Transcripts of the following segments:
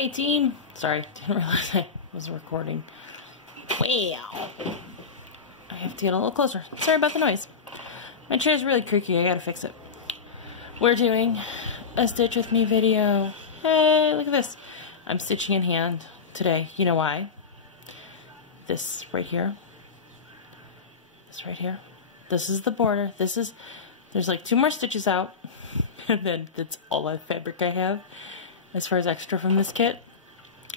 Hey team! Sorry, didn't realize I was recording. Wow! I have to get a little closer. Sorry about the noise. My chair's really creaky, I gotta fix it. We're doing a Stitch With Me video. Hey, look at this. I'm stitching in hand today. You know why? This right here. This right here. This is the border. There's like 2 more stitches out. And then that's all the fabric I have. As far as extra from this kit,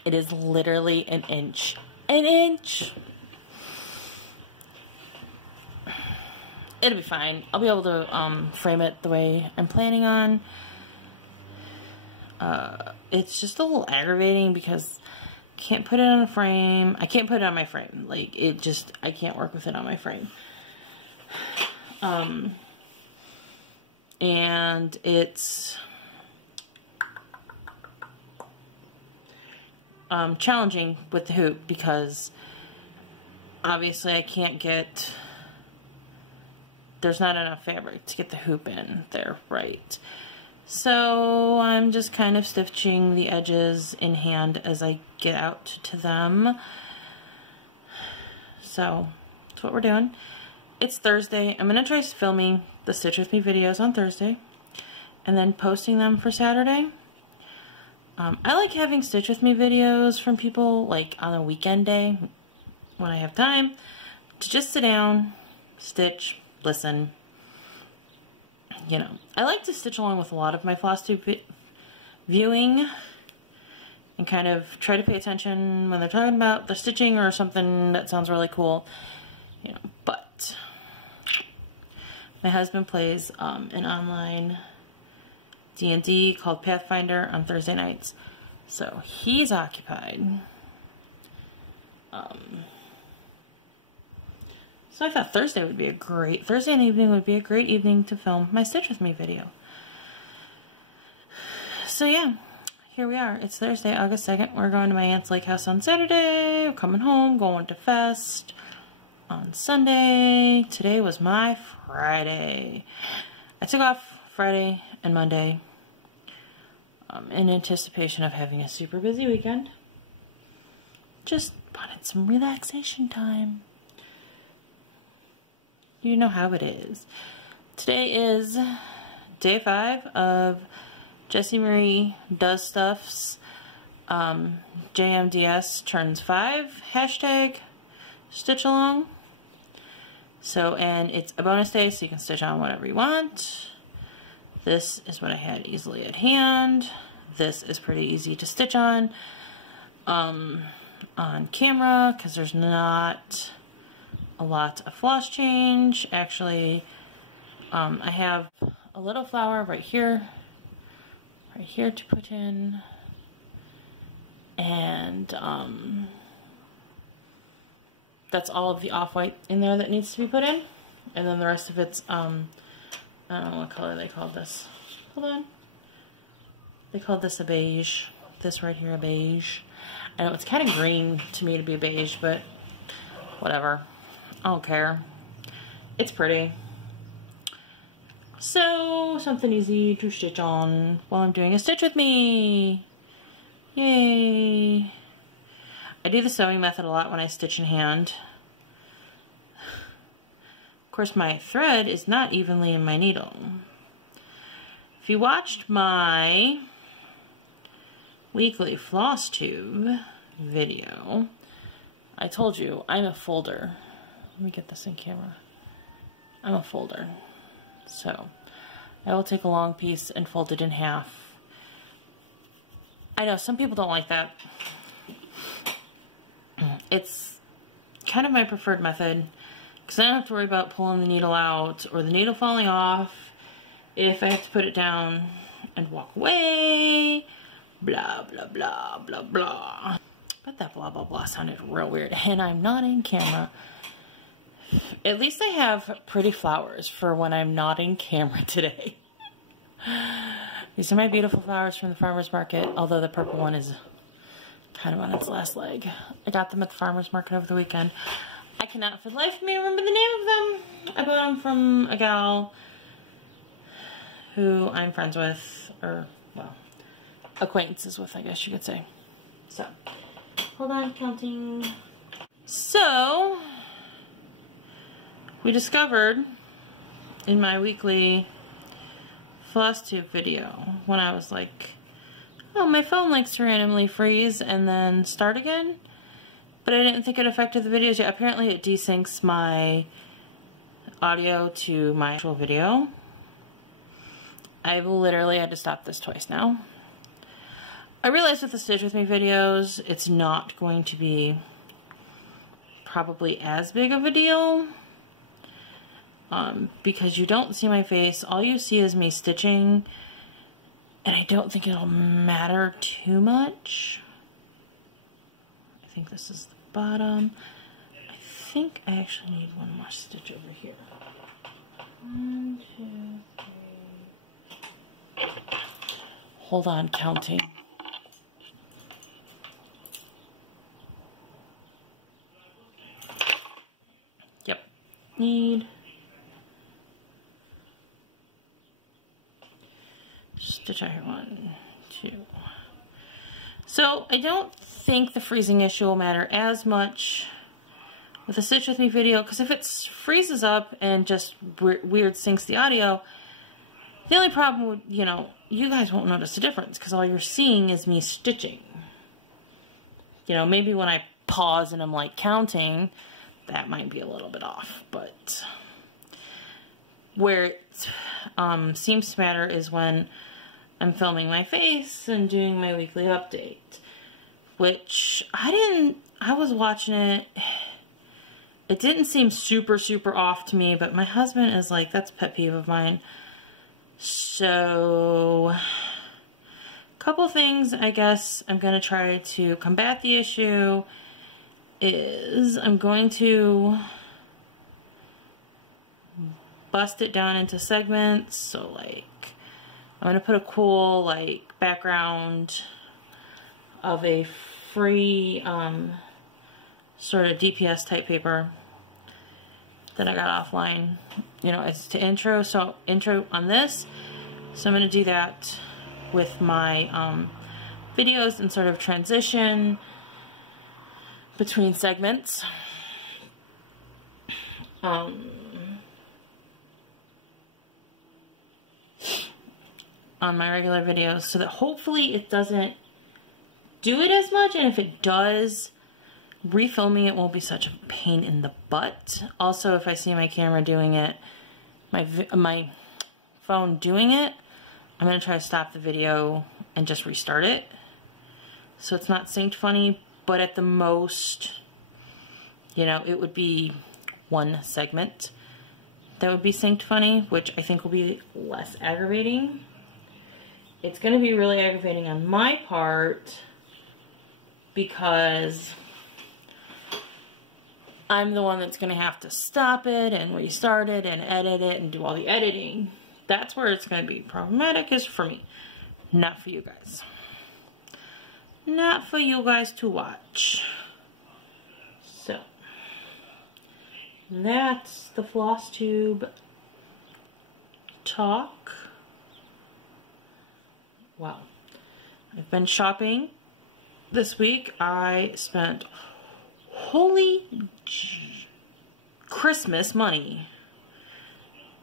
it is literally an inch. An inch! It'll be fine. I'll be able to frame it the way I'm planning on. It's just a little aggravating because I can't put it on a frame. I can't put it on my frame. Like, I can't work with it on my frame. And it's challenging with the hoop because obviously I can't get, there's not enough fabric to get the hoop in there right. So I'm just kind of stitching the edges in hand as I get out to them. So that's what we're doing. It's Thursday. I'm going to try filming the Stitch With Me videos on Thursday and then posting them for Saturday. I like having Stitch With Me videos from people like on a weekend day when I have time to just sit down, stitch, listen. You know, I like to stitch along with a lot of my floss tube viewing and kind of try to pay attention when they're talking about the stitching or something that sounds really cool, you know, but my husband plays an online D&D called Pathfinder on Thursday nights, so he's occupied. So I thought Thursday evening would be a great evening to film my Stitch With Me video. So yeah, here we are. It's Thursday, August 2nd. We're going to my aunt's lake house on Saturday. We're coming home, going to Fest on Sunday. Today was my Friday. I took off Friday and Monday in anticipation of having a super busy weekend. Just wanted some relaxation time. You know how it is. Today is day 5 of Jessie Marie Does Stuff's JMDS turns 5 hashtag stitch along. So, and it's a bonus day, so you can stitch on whatever you want. This is what I had easily at hand. This is pretty easy to stitch on camera because there's not a lot of floss change. Actually, I have a little flower right here to put in, and that's all of the off-white in there that needs to be put in, and then the rest of it's I don't know what color they called this. Hold on. They called this a beige. This right here a beige. I know it's kind of green to me to be a beige, but whatever. I don't care. It's pretty. So, something easy to stitch on while I'm doing a Stitch With Me. Yay. I do the sewing method a lot when I stitch in hand. Of course, my thread is not evenly in my needle. If you watched my weekly floss tube video, I told you I'm a folder. Let me get this in camera. I'm a folder. So I will take a long piece and fold it in half. I know some people don't like that. It's kind of my preferred method because I don't have to worry about pulling the needle out or the needle falling off if I have to put it down and walk away. Blah, blah, blah, blah, blah. But that blah, blah, blah sounded real weird. And I'm not in camera. At least I have pretty flowers for when I'm not in camera today. These are my beautiful flowers from the farmer's market, although the purple one is kind of on its last leg. I got them at the farmer's market over the weekend. I cannot for the life of me remember the name of them. I bought them from a gal who I'm friends with, or, well, acquaintances with, I guess you could say. So, hold on, counting. So, we discovered in my weekly floss tube video when I was like, oh, my phone likes to randomly freeze and then start again, but I didn't think it affected the videos yet. Apparently it desyncs my audio to my actual video. I've literally had to stop this twice now. I realized with the Stitch With Me videos, it's not going to be probably as big of a deal. Because you don't see my face, all you see is me stitching, and I don't think it'll matter too much. I think this is the bottom. I think I actually need one more stitch over here. 1, 2, 3. Hold on, counting. Yep, need stitch out here. 1, 2. So I don't think the freezing issue will matter as much with a Stitch With Me video, because if it freezes up and just weird syncs the audio, the only problem would, you know, you guys won't notice the difference because all you're seeing is me stitching. You know, maybe when I pause and I'm like counting, that might be a little bit off, but where it seems to matter is when I'm filming my face and doing my weekly update, which I was watching it. It didn't seem super off to me, but my husband is like, that's a pet peeve of mine. So, a couple things I guess I'm going to try to combat the issue is I'm going to bust it down into segments. So like, I'm going to put a cool like background of a free sort of DPS type paper that I got offline, you know, as to intro. So intro on this. So I'm going to do that with my videos and sort of transition between segments. On my regular videos, so that hopefully it doesn't do it as much, and if it does, refilming it won't be such a pain in the butt. Also, if I see my camera doing it, my phone doing it, I'm going to try to stop the video and just restart it so it's not synced funny, but at the most, you know, it would be one segment that would be synced funny, which I think will be less aggravating. It's going to be really aggravating on my part because I'm the one that's going to have to stop it and restart it and edit it and do all the editing. That's where it's going to be problematic, is for me, not for you guys. Not for you guys to watch. So, that's the floss tube talk. Wow. I've been shopping this week. I spent holy Christmas money.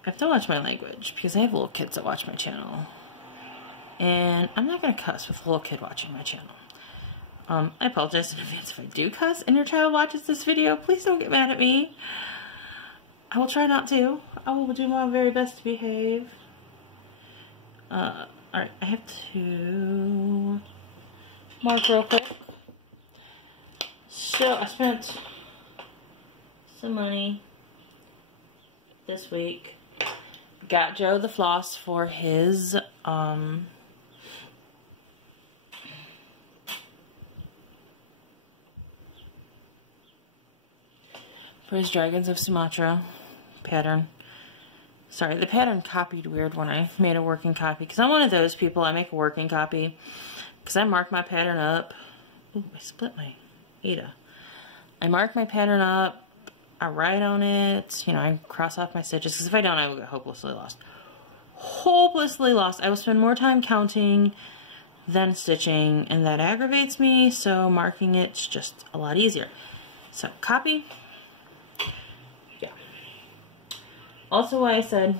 I have to watch my language because I have little kids that watch my channel. And I'm not going to cuss with a little kid watching my channel. I apologize in advance if I do cuss and your child watches this video. Please don't get mad at me. I will try not to. I will do my very best to behave. Alright, I have to mark real quick. So, I spent some money this week. Got Joe the floss for his, Dragons of Sumatra pattern. Sorry, the pattern copied weird when I made a working copy. Because I'm one of those people, I make a working copy. Because I mark my pattern up. Ooh, I split my Ada. I mark my pattern up. I write on it. You know, I cross off my stitches. Because if I don't, I will get hopelessly lost. Hopelessly lost. I will spend more time counting then stitching, and that aggravates me, so marking it's just a lot easier. So copy. Yeah. Also why I said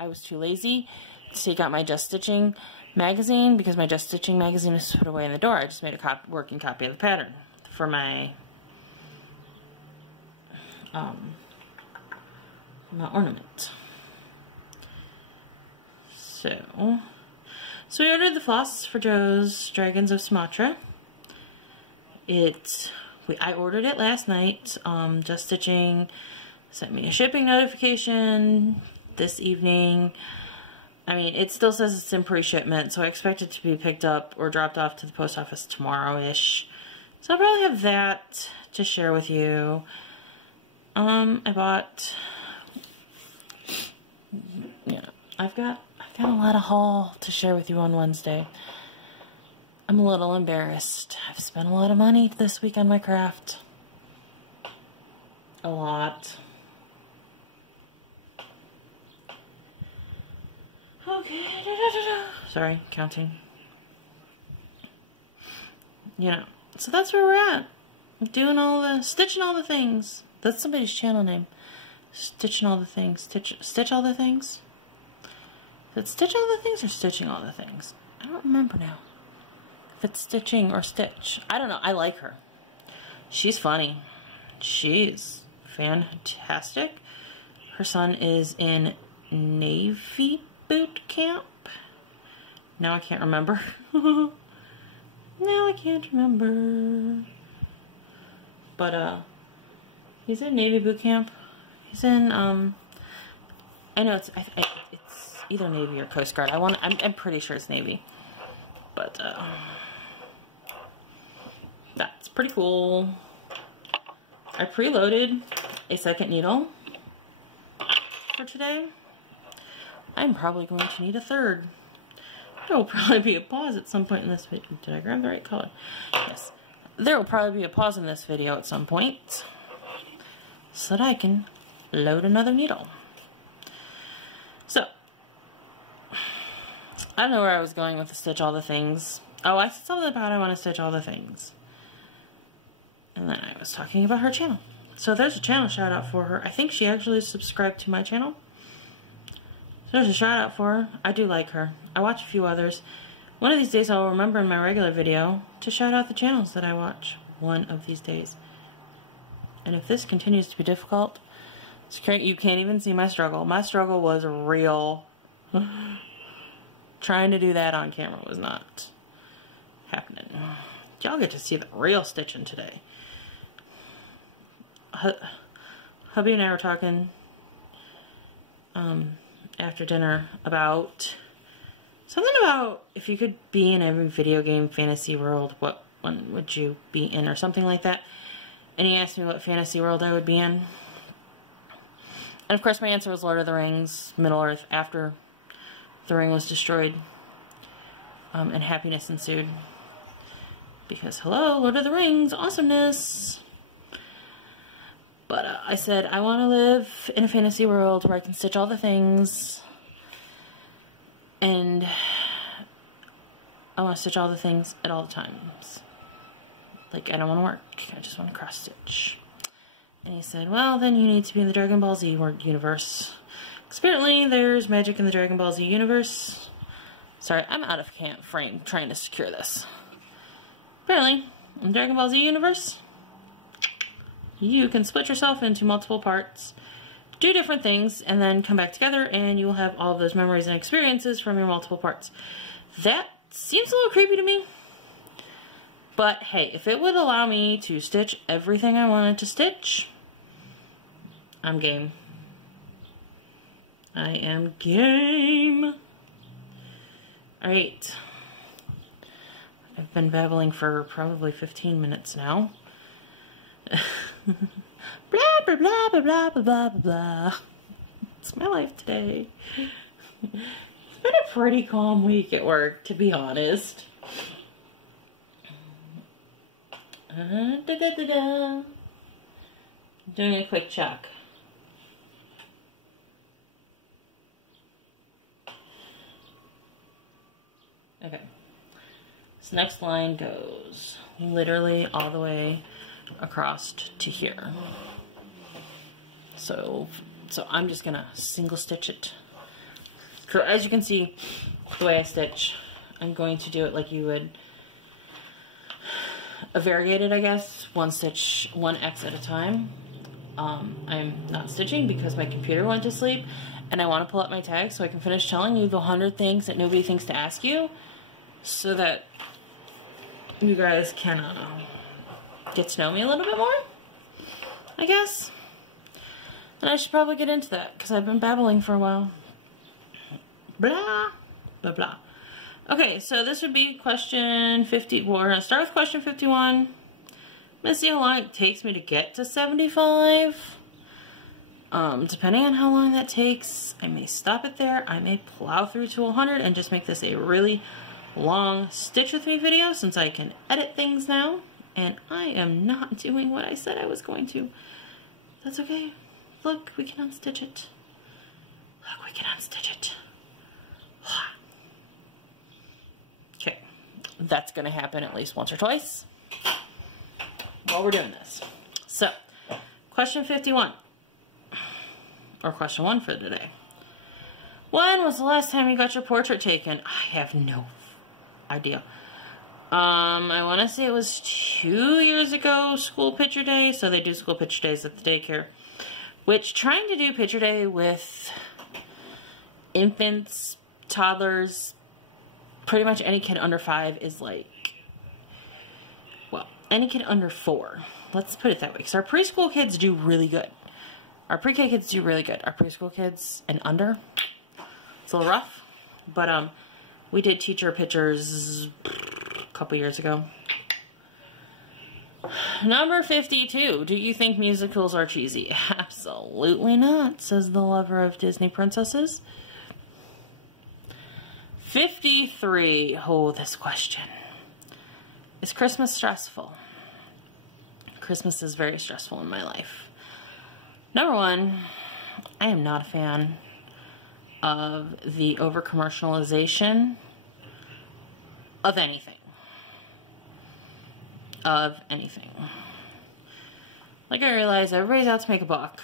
I was too lazy to take out my Just Stitching magazine, because my Just Stitching magazine is put away in the door. I just made a working copy of the pattern for my ornament. So we ordered the floss for Joe's Dragons of Sumatra. I ordered it last night. Just Stitching sent me a shipping notification this evening. I mean, it still says it's in pre-shipment, so I expect it to be picked up or dropped off to the post office tomorrow-ish. So I'll probably have that to share with you. I bought, yeah, I've got a lot of haul to share with you on Wednesday. I'm a little embarrassed. I've spent a lot of money this week on my craft. A lot. Okay, sorry, counting. You know, so that's where we're at. Stitching all the things. That's somebody's channel name. Stitching all the things. Stitch all the things? Is it Stitch all the things or Stitching all the things? I don't remember now. If it's Stitching or Stitch. I don't know. I like her. She's funny. She's fantastic. Her son is in Navy boot camp. Now I can't remember. Now I can't remember. But, he's in Navy boot camp. He's in, I know it's either Navy or Coast Guard. I'm pretty sure it's Navy. But, that's pretty cool. I preloaded a second needle for today. I'm probably going to need a third. There will probably be a pause at some point in this video. Did I grab the right color? Yes. There will probably be a pause in this video at some point so that I can load another needle. So, I don't know where I was going with the stitch all the things. Oh, I said something about I want to stitch all the things. And then I was talking about her channel. So there's a channel shout out for her. I think she actually subscribed to my channel. So there's a shout out for her. I do like her. I watch a few others. One of these days I'll remember in my regular video to shout out the channels that I watch. One of these days. And if this continues to be difficult, you can't even see my struggle. My struggle was real. Trying to do that on camera was not happening. Y'all get to see the real stitching today. Hubby and I were talking after dinner about something about if you could be in every video game fantasy world, what one would you be in, or something like that. And he asked me what fantasy world I would be in. And of course my answer was Lord of the Rings, Middle Earth, after the ring was destroyed, and happiness ensued. Because, hello, Lord of the Rings, awesomeness. But I said, I want to live in a fantasy world where I can stitch all the things. And I want to stitch all the things at all times. Like, I don't want to work. I just want to cross stitch. And he said, well, then you need to be in the Dragon Ball Z universe. Because apparently there's magic in the Dragon Ball Z universe. Sorry, I'm out of frame trying to secure this. Apparently, in the Dragon Ball Z universe, you can split yourself into multiple parts, do different things, and then come back together, and you will have all of those memories and experiences from your multiple parts. That seems a little creepy to me. But hey, if it would allow me to stitch everything I wanted to stitch, I'm game. I am game. Alright. I've been babbling for probably 15 minutes now. Blah, blah, blah, blah, blah, blah, blah, blah. It's my life today. It's been a pretty calm week at work, to be honest. Doing a quick check. Okay. This next line goes literally all the way across to here. So I'm just gonna single stitch it. As you can see, the way I stitch, I'm going to do it like you would a variegated, I guess, one stitch, one X at a time. I'm not stitching because my computer went to sleep and I want to pull up my tag so I can finish telling you the 100 things that nobody thinks to ask you, so that you guys can get to know me a little bit more, I guess. And I should probably get into that because I've been babbling for a while. Blah, blah, blah. Okay, so this would be question 50. Well, we're going to start with question 51. I'm going to see how long it takes me to get to 75. Depending on how long that takes, I may stop it there. I may plow through to 100 and just make this a really long Stitch With Me video, since I can edit things now. And I am not doing what I said I was going to. That's okay. Look, we can unstitch it. Look, we can unstitch it. Okay, that's going to happen at least once or twice while we're doing this. So, question 51, or question 1 for today. When was the last time you got your portrait taken? I have no idea. I want to say it was 2 years ago, school picture day. So they do school picture days at the daycare. Which, trying to do picture day with infants, toddlers, pretty much any kid under 5 is like, well, any kid under 4. Let's put it that way. Because our preschool kids do really good. Our pre-K kids do really good. Our preschool kids and under, it's a little rough. But we did teacher pictures a couple years ago. Number 52. Do you think musicals are cheesy? Absolutely not, says the lover of Disney princesses. 53. Oh, this question. Is Christmas stressful? Christmas is very stressful in my life. Number 1, I am not a fan of the over-commercialization of anything. Of anything. Like, I realize everybody's out to make a buck.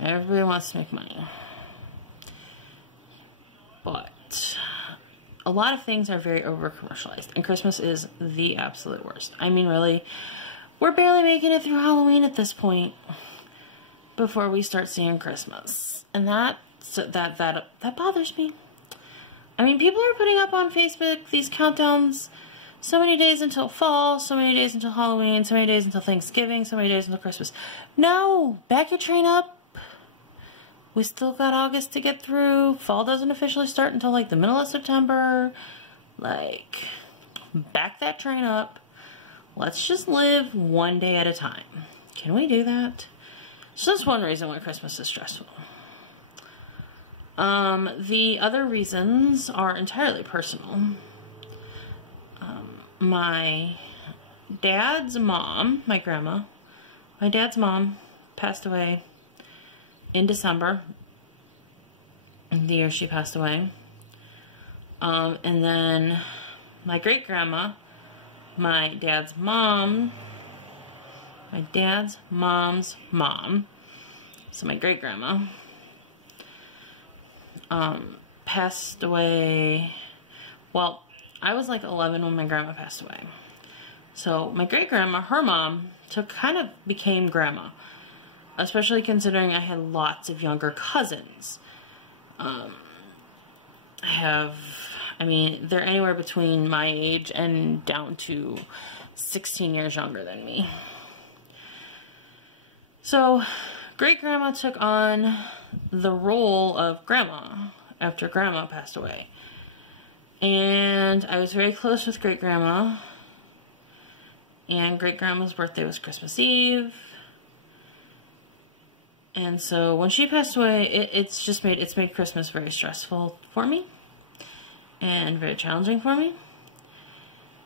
Everybody wants to make money. But a lot of things are very over-commercialized, and Christmas is the absolute worst. I mean, really, we're barely making it through Halloween at this point before we start seeing Christmas. And that bothers me. I mean, people are putting up on Facebook these countdowns, so many days until fall, so many days until Halloween, so many days until Thanksgiving, so many days until Christmas. No! Back your train up. We still got August to get through. Fall doesn't officially start until like the middle of September. Like, back that train up. Let's just live one day at a time. Can we do that? So that's one reason why Christmas is stressful. The other reasons are entirely personal. My dad's mom, my grandma, my dad's mom passed away in December, the year she passed away. And then my great-grandma, my dad's mom's mom, so my great-grandma, passed away. Well, I was like 11 when my grandma passed away. So my great-grandma, her mom, kind of became grandma. Especially considering I had lots of younger cousins. I mean, they're anywhere between my age and down to 16 years younger than me. So, great-grandma took on the role of grandma after grandma passed away. And I was very close with great-grandma. And great-grandma's birthday was Christmas Eve. And so when she passed away, it's made Christmas very stressful for me. And very challenging for me.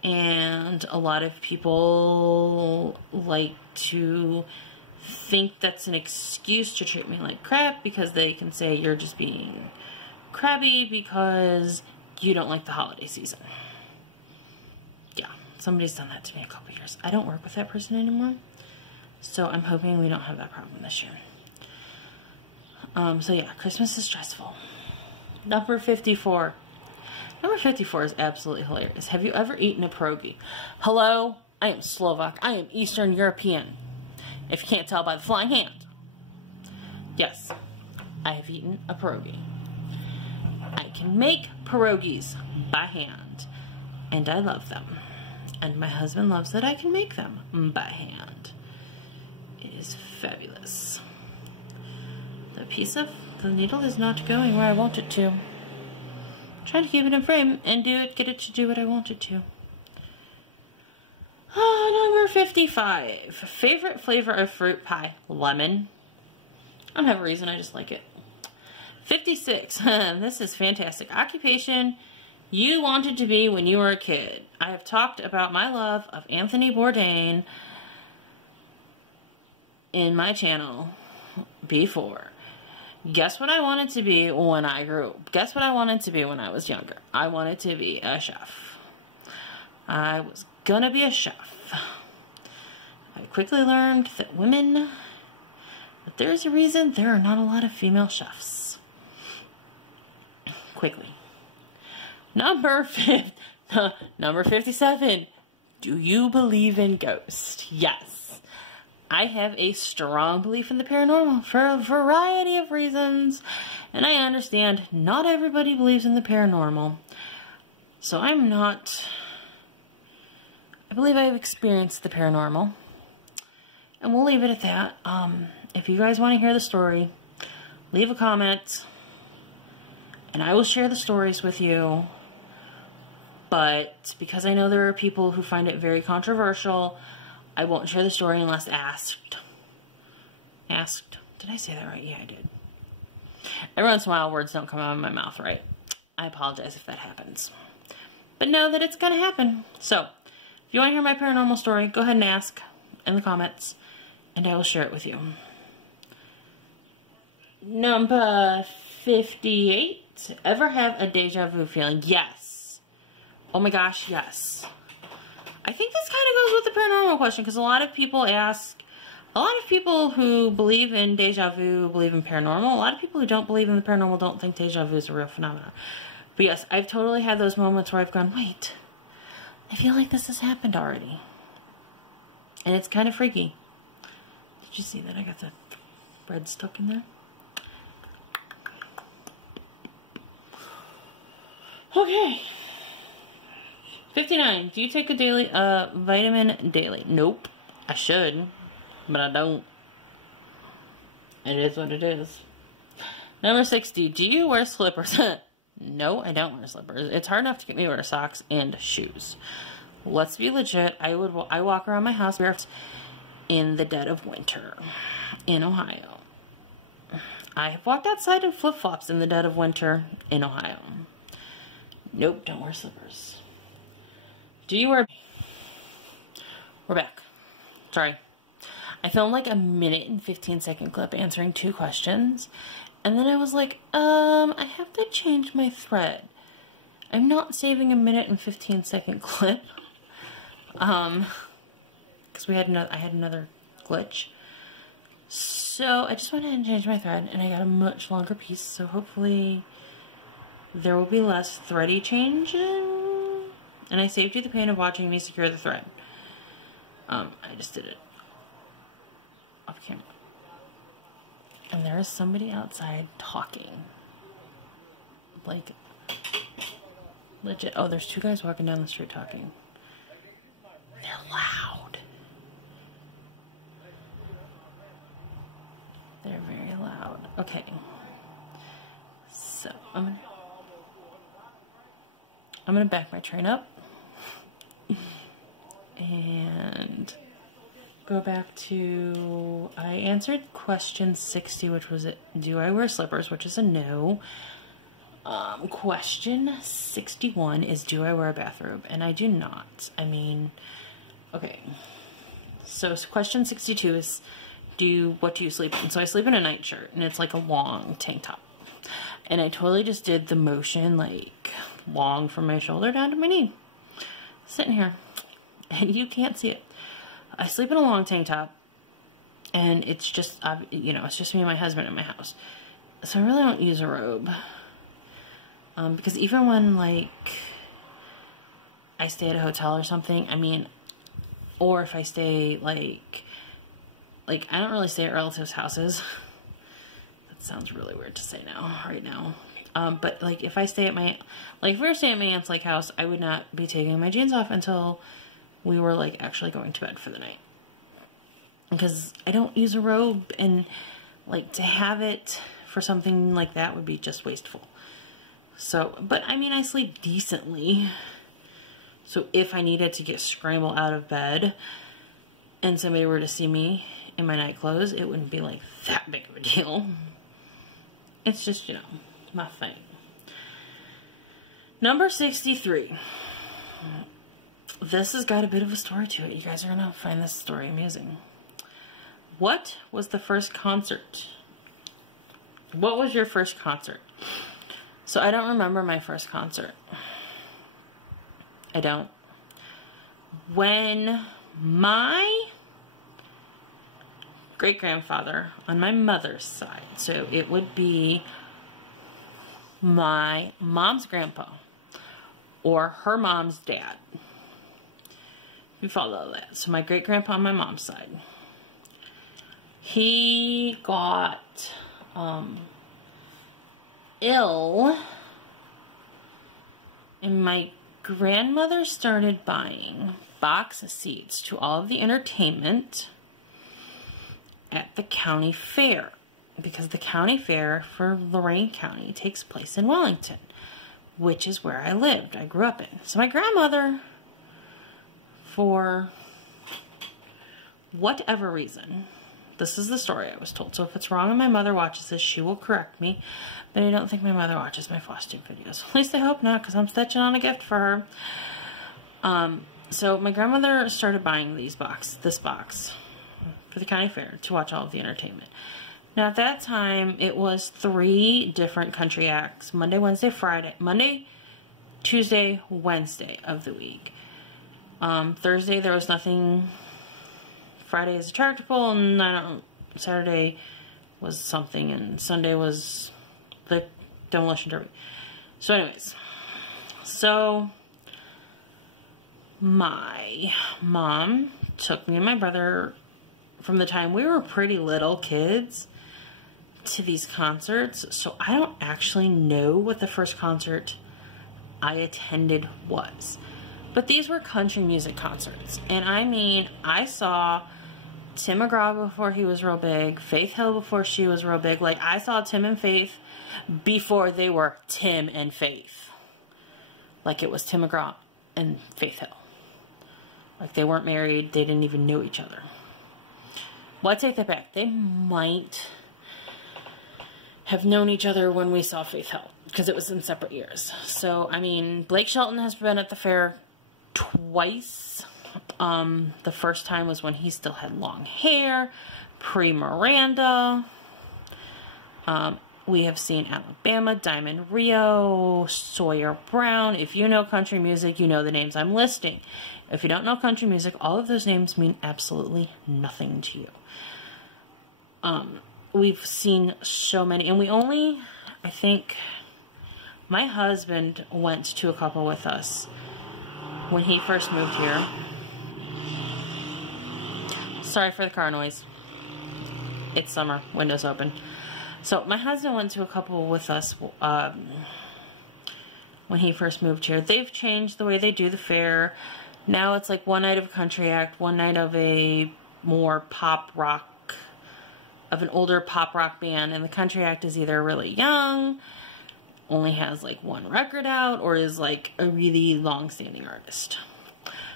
And a lot of people like to think that's an excuse to treat me like crap, because they can say you're just being crabby because you don't like the holiday season. Somebody's done that to me a couple years. I don't work with that person anymore, so I'm hoping we don't have that problem this year. So yeah, Christmas is stressful. Number 54. Number 54 is absolutely hilarious. Have you ever eaten a pierogi? Hello, I am Slovak. I am Eastern European. If you can't tell by the flying hand. Yes, I have eaten a pierogi. I can make pierogis by hand, and I love them. And my husband loves that I can make them by hand. It is fabulous. The needle is not going where I want it to. Trying to keep it in frame and get it to do what I want it to. Number 55. Favorite flavor of fruit pie? Lemon. I don't have a reason, I just like it. 56. This is fantastic. Occupation you wanted to be when you were a kid. I have talked about my love of Anthony Bourdain in my channel before. Guess what I wanted to be when I grew up? Guess what I wanted to be when I was younger? I wanted to be a chef. I was gonna be a chef. I quickly learned that there's a reason there are not a lot of female chefs. Quickly. Number 57. Do you believe in ghosts? Yes. I have a strong belief in the paranormal for a variety of reasons, and I understand not everybody believes in the paranormal. So I believe I've experienced the paranormal, and we'll leave it at that. If you guys want to hear the story, leave a comment, and I will share the stories with you. But because I know there are people who find it very controversial, I won't share the story unless asked. Asked. Did I say that right? Yeah, I did. Every once in a while, words don't come out of my mouth right. I apologize if that happens. But know that it's going to happen. So, if you want to hear my paranormal story, go ahead and ask in the comments, and I will share it with you. Number 58. Ever have a deja vu feeling? Yes. Oh my gosh, yes. I think this kind of goes with the paranormal question, because a lot of people who believe in deja vu believe in paranormal. A lot of people who don't believe in the paranormal don't think deja vu is a real phenomenon. But yes, I've totally had those moments where I've gone, wait, I feel like this has happened already. And it's kind of freaky. Did you see that? I got the bread stuck in there. Okay. 59. Do you take a daily vitamin daily? Nope. I should, but I don't. It is what it is. Number 60. Do you wear slippers? No, I don't wear slippers. It's hard enough to get me to wear socks and shoes. Let's be legit. I walk around my house barefoot in the dead of winter in Ohio. I have walked outside in flip-flops in the dead of winter in Ohio. Nope, don't wear slippers. Do you wear... We're back. Sorry. I filmed like a 1:15 clip answering 2 questions. And then I was like, I have to change my thread. I'm not saving a 1:15 clip. Because I had another glitch. So I just went ahead and changed my thread, and I got a much longer piece, so hopefully there will be less thready changing. And I saved you the pain of watching me secure the thread. I just did it off camera. And there is somebody outside talking. Like, legit. Oh, there's 2 guys walking down the street talking. They're loud. They're very loud. Okay. So, I'm gonna back my train up. And go back to, I answered question 60, which was, do I wear slippers, which is a no. Question 61 is, do I wear a bathrobe? And I do not. I mean, okay. So question 62 is, what do you sleep in? So I sleep in a nightshirt, and it's like a long tank top. And I totally just did the motion, like, long from my shoulder down to my knee. Sitting here. and you can't see it. I sleep in a long tank top, and it's just, you know, it's just me and my husband in my house. So I really don't use a robe. Because even when, like, I stay at a hotel or something, I mean, or if I stay, like, I don't really stay at relatives' houses. That sounds really weird to say now, right now. But, like, if I stay at my, like, if we were staying at my aunt's, like, house, I would not be taking my jeans off until we were, like, actually going to bed for the night. Because I don't use a robe, and, like, to have it for something like that would be just wasteful. So, but, I mean, I sleep decently. So, if I needed to get scrambled out of bed and somebody were to see me in my night clothes, it wouldn't be, like, that big of a deal. It's just, you know, my thing. Number 63. This has got a bit of a story to it. You guys are going to find this story amusing. What was the first concert? What was your first concert? So I don't remember my first concert. I don't. When my great-grandfather on my mother's side, so it would be my mom's grandpa or her mom's dad. You follow that. So my great-grandpa on my mom's side. He got ill, and my grandmother started buying box seats to all of the entertainment at the county fair, because the county fair for Lorain County takes place in Wellington, which is where I lived. I grew up in. So my grandmother, for whatever reason, this is the story I was told. So if it's wrong and my mother watches this, she will correct me. But I don't think my mother watches my FlossTube videos. At least I hope not, because I'm stitching on a gift for her. So my grandmother started buying this box for the county fair to watch all of the entertainment. Now at that time, it was 3 different country acts. Monday, Wednesday, Friday. Monday, Tuesday, Wednesday of the week. Thursday there was nothing. Friday is a tractor pull, and Saturday was something, and Sunday was the demolition derby. So anyways, so my mom took me and my brother from the time we were pretty little kids to these concerts. So I don't actually know what the first concert I attended was. But these were country music concerts. And I mean, I saw Tim McGraw before he was real big, Faith Hill before she was real big. Like, I saw Tim and Faith before they were Tim and Faith. Like, it was Tim McGraw and Faith Hill. Like, they weren't married. They didn't even know each other. Well, I take that back. They might have known each other when we saw Faith Hill, because it was in separate years. So, I mean, Blake Shelton has been at the fair twice. The first time was when he still had long hair, pre-Miranda. We have seen Alabama, Diamond Rio, Sawyer Brown. If you know country music, you know the names I'm listing. If you don't know country music, all of those names mean absolutely nothing to you. We've seen so many, and we only, I think, my husband went to a couple with us when he first moved here. Sorry for the car noise. It's summer, windows open. So my husband went to a couple with us when he first moved here. They've changed the way they do the fair. Now it's like one night of a country act, one night of a more pop rock, of an older pop rock band, and the country act is either really young, only has like one record out, or is like a really long-standing artist.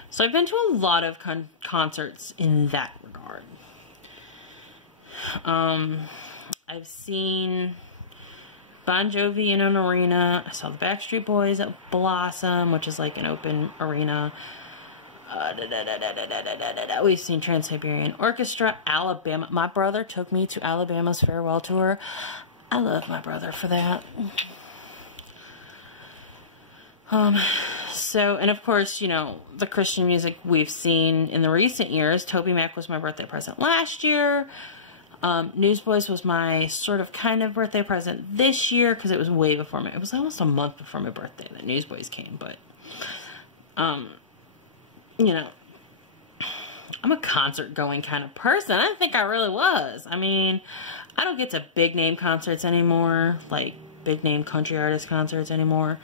So I've been to a lot of concerts in that regard. I've seen Bon Jovi in an arena. I saw the Backstreet Boys at Blossom, which is like an open arena. We've seen Trans-Siberian Orchestra, Alabama. My brother took me to Alabama's farewell tour. I love my brother for that. So, and of course, you know, the Christian music we've seen in the recent years. Toby Mac was my birthday present last year. Newsboys was my sort of kind of birthday present this year because it was way before it was almost a month before my birthday that Newsboys came, but, you know, I'm a concert going kind of person. I didn't think I really was. I mean, I don't get to big name concerts anymore, like big name country artist concerts anymore.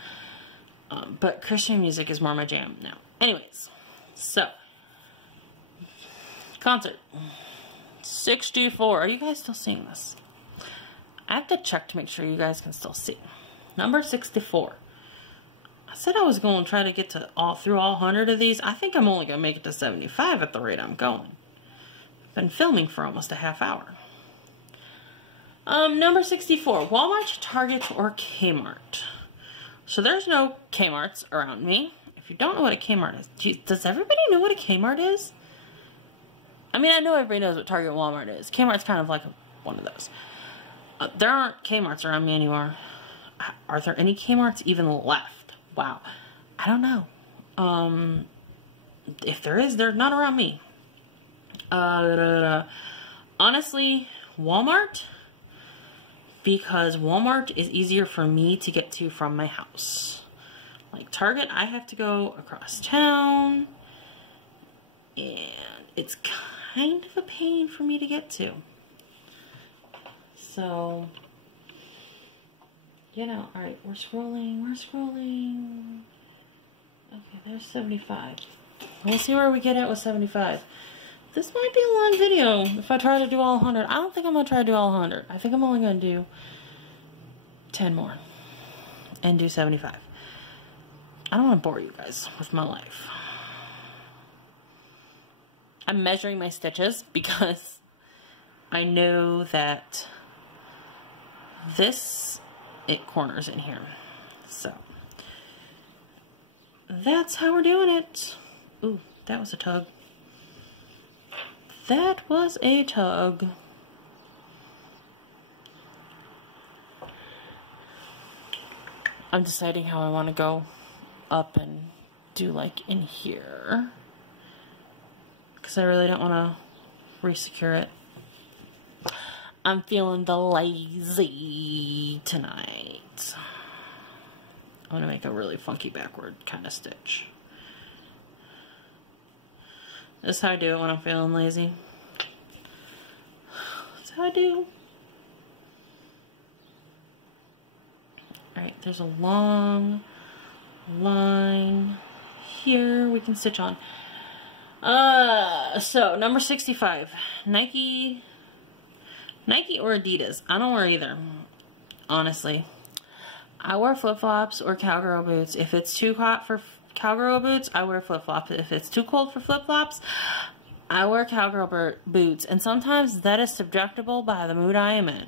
But Christian music is more my jam now. Anyways, so, concert. 64. Are you guys still seeing this? I have to check to make sure you guys can still see. Number 64. I said I was going to try to get to through all 100 of these. I think I'm only going to make it to 75 at the rate I'm going. I've been filming for almost a half hour. Number 64. Walmart, Target, or Kmart. So there's no Kmarts around me. If you don't know what a Kmart is, does everybody know what a Kmart is? I mean, I know everybody knows what Target and Walmart is. Kmart's kind of like one of those. There aren't Kmarts around me anymore. Are there any Kmarts even left? Wow. I don't know. If there is, they're not around me. Honestly, Walmart. Because Walmart is easier for me to get to from my house. Like Target, I have to go across town. And it's kind of a pain for me to get to. So, you know, alright, we're scrolling. Okay, there's 75. We'll see where we get at with 75. This might be a long video if I try to do all 100. I don't think I'm going to try to do all 100. I think I'm only going to do 10 more and do 75. I don't want to bore you guys with my life. I'm measuring my stitches because I know that it corners in here. So, that's how we're doing it. Ooh, that was a tug. That was a tug. I'm deciding how I want to go up and do like in here. Because I really don't want to re-secure it. I'm feeling the lazy tonight. I'm going to make a really funky backward kind of stitch. This is how I do it when I'm feeling lazy. That's how I do. Alright, there's a long line here we can stitch on. So number 65. Nike or Adidas. I don't wear either, honestly. I wear flip-flops or cowgirl boots. If it's too hot for cowgirl boots, I wear flip-flops. If it's too cold for flip-flops, I wear cowgirl boots. And sometimes that is subjectable by the mood I am in.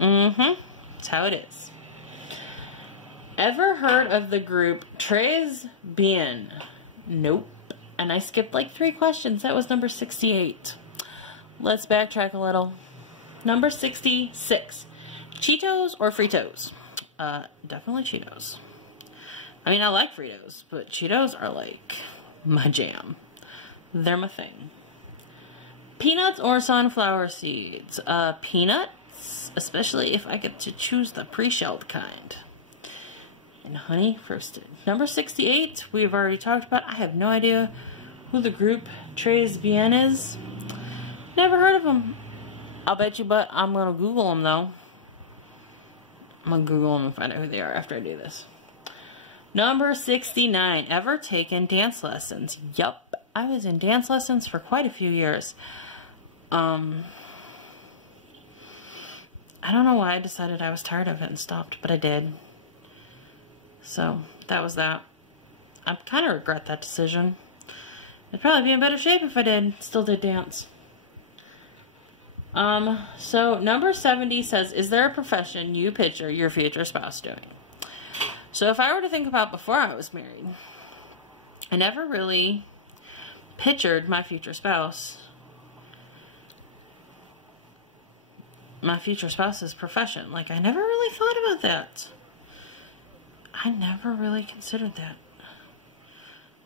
That's how it is. Ever heard of the group Tres Bien? Nope. And I skipped like 3 questions. That was number 68. Let's backtrack a little. Number 66. Cheetos or Fritos? Definitely Cheetos. I mean, I like Fritos, but Cheetos are like my jam. They're my thing. Peanuts or sunflower seeds? Peanuts, especially if I get to choose the pre-shelled kind. And honey roasted. Number 68, we've already talked about. I have no idea who the group Tres Bien is. Never heard of them. I'll bet you, but I'm going to Google them though. I'm going to Google them and find out who they are after I do this. Number 69, ever taken dance lessons? Yup, I was in dance lessons for quite a few years. I don't know why I decided I was tired of it and stopped, but I did. So, that was that. I kind of regret that decision. I'd probably be in better shape if I still did dance. So number 70 says, is there a profession you picture your future spouse doing? So if I were to think about before I was married, I never really pictured my future spouse's profession. Like, I never really thought about that. I never really considered that.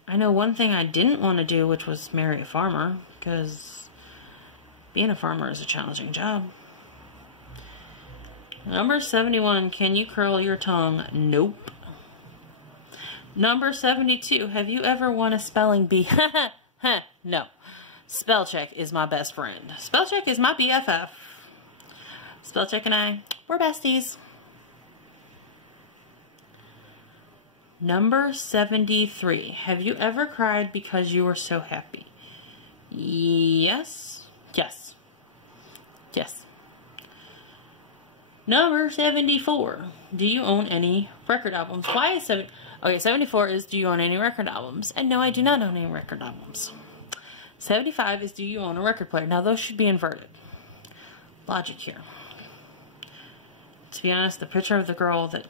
I know one thing I didn't want to do, which was marry a farmer, because being a farmer is a challenging job. Number 71, can you curl your tongue? Nope. Number 72, have you ever won a spelling bee? No. Spell check is my best friend. Spell check is my BFF. Spell check and I, we're besties. Number 73, have you ever cried because you were so happy? Yes. Yes. Yes. Number 74, do you own any record albums? Why is 74 is, do you own any record albums? And no, I do not own any record albums. 75 is, do you own a record player? Now, those should be inverted. Logic here. To be honest, the picture of the girl that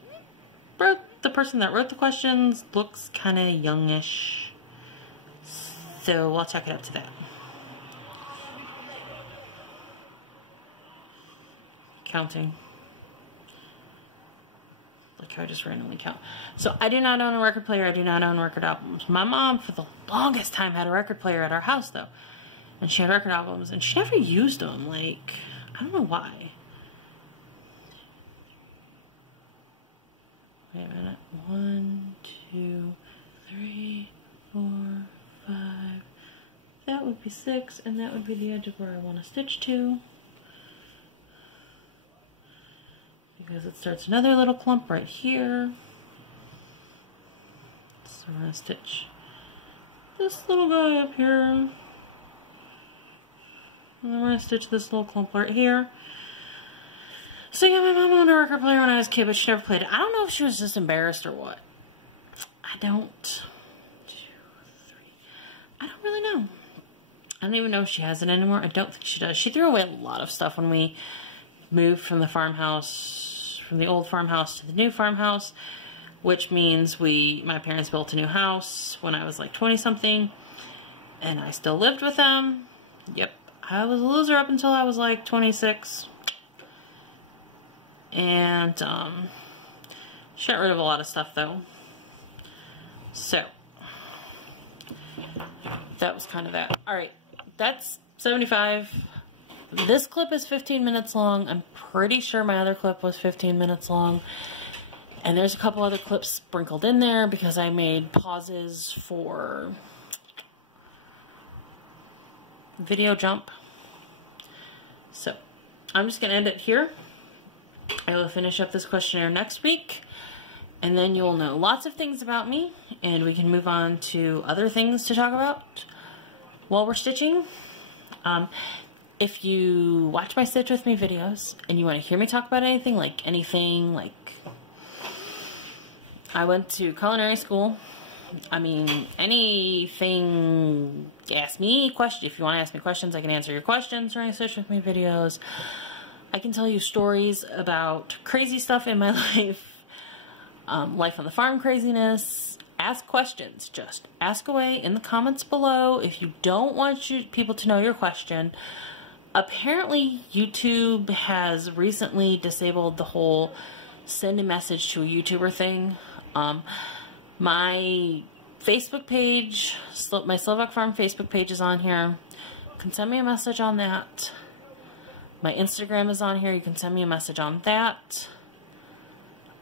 wrote, the person that wrote the questions looks kind of youngish. So, we'll check it up to that. Counting. Like I just randomly count. So I do not own a record player. I do not own record albums. My mom, for the longest time, had a record player at our house, though. And she had record albums, and she never used them. Like, I don't know why. Wait a minute. 1, 2, 3, 4, 5. That would be 6, and that would be the edge of where I want to stitch to. Because it starts another little clump right here. So we're going to stitch this little guy up here. And then we're going to stitch this little clump right here. So yeah, my mom owned a record player when I was a kid, but she never played it. I don't know if she was just embarrassed or what. I don't really know. I don't even know if she has it anymore. I don't think she does. She threw away a lot of stuff when we moved from the farmhouse, from the old farmhouse to the new farmhouse, which means my parents built a new house when I was like 20 something, and I still lived with them. Yep, I was a loser up until I was like 26, and she got rid of a lot of stuff though. So that was kind of that. All right, that's 75. This clip is 15 minutes long. I'm pretty sure my other clip was 15 minutes long. And there's a couple other clips sprinkled in there because I made pauses for video jump. So I'm just going to end it here. I will finish up this questionnaire next week. And then you'll know lots of things about me. And we can move on to other things to talk about while we're stitching. If you watch my Stitch With Me videos and you want to hear me talk about anything, like I went to culinary school. I mean, anything, ask me questions. If you want to ask me questions, I can answer your questions during Stitch With Me videos. I can tell you stories about crazy stuff in my life, life on the farm craziness. Ask questions. Just ask away in the comments below. If you don't want people to know your question, apparently YouTube has recently disabled the whole send a message to a YouTuber thing. My Facebook page, my Slovak Farm Facebook page is on here. You can send me a message on that. My Instagram is on here. You can send me a message on that.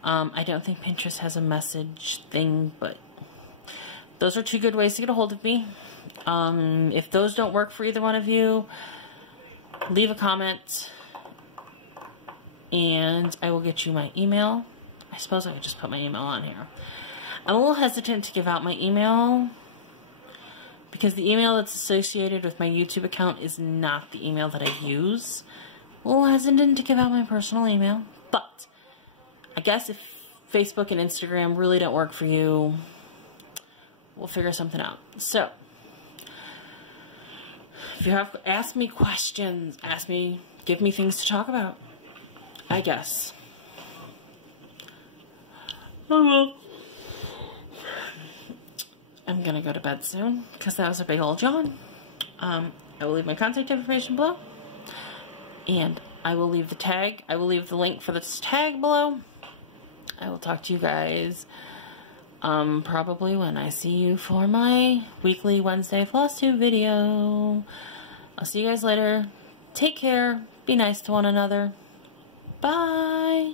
I don't think Pinterest has a message thing, but those are two good ways to get a hold of me. If those don't work for either one of you, leave a comment and I will get you my email. I suppose I could just put my email on here. I'm a little hesitant to give out my email because the email that's associated with my YouTube account is not the email that I use. A little hesitant to give out my personal email, but I guess if Facebook and Instagram really don't work for you, we'll figure something out. So, if you have, ask me questions, give me things to talk about, I guess. I will. I'm gonna go to bed soon, because that was a big old yawn. I will leave my contact information below, and I will leave the link for this tag below. I will talk to you guys probably when I see you for my weekly Wednesday floss tube video. I'll see you guys later. Take care. Be nice to one another. Bye.